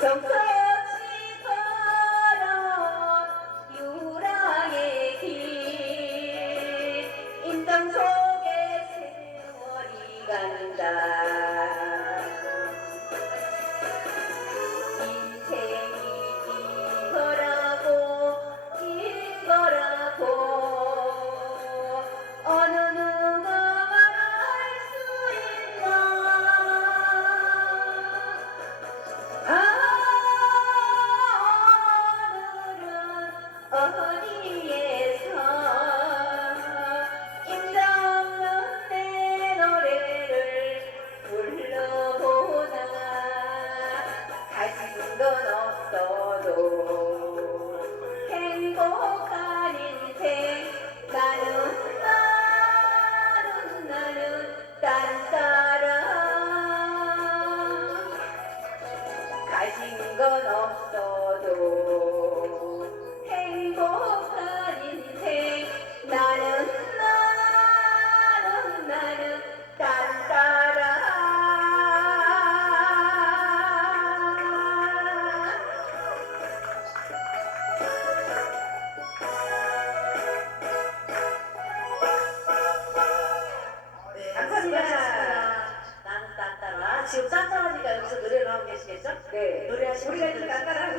Don't cry. 가진 건 없어도 행복한 인생 나는 나는 나는 딴 사람. 가진 건 없어도 지금 산타마니가 여기서 노래를 하고 계시겠죠? 네. 노래하시는 우리가 지금 아까 하고